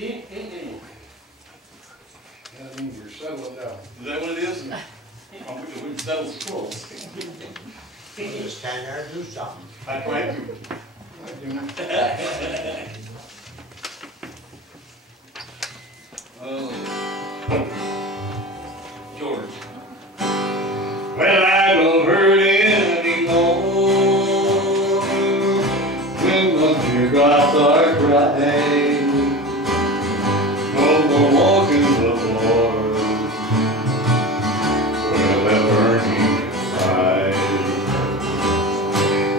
That means you're settling down. Is that what it is? I'm wicked, we can settle scrolls. Just stand there and do something. I try to. George. Well, I don't hurt anymore when the teardrops are crying. No more walking the floor with that burning inside.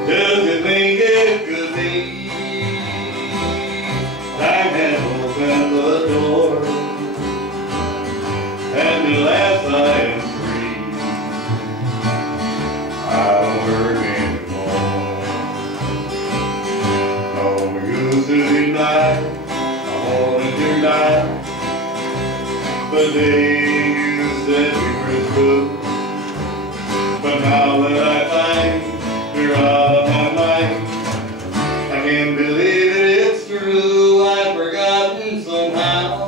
Does it think it could be time has opened the door and at last I am free? I don't hurt anymore. No use to deny, I wanted to die the day you said we were through. But now that I find you're out of my mind, I can't believe it's true. I've forgotten somehow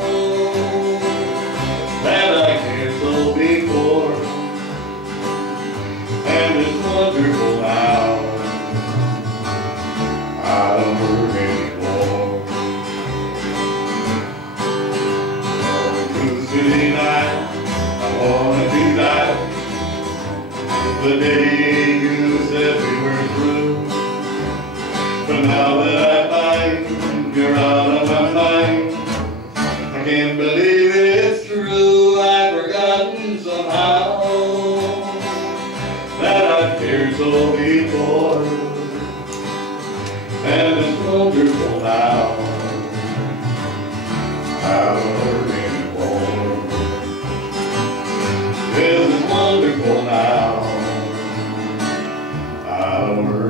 that I cared so before, and it's wonderful now. I don't hurt anymore. Oh, Tuesday night, I wanna be back the day you said we were through. But now that I find you're out of my mind, I can't believe it's true. I've forgotten somehow that I cared so before, and it's wonderful now. I don't hurt anymore. Yes, it's wonderful now. I don't hurt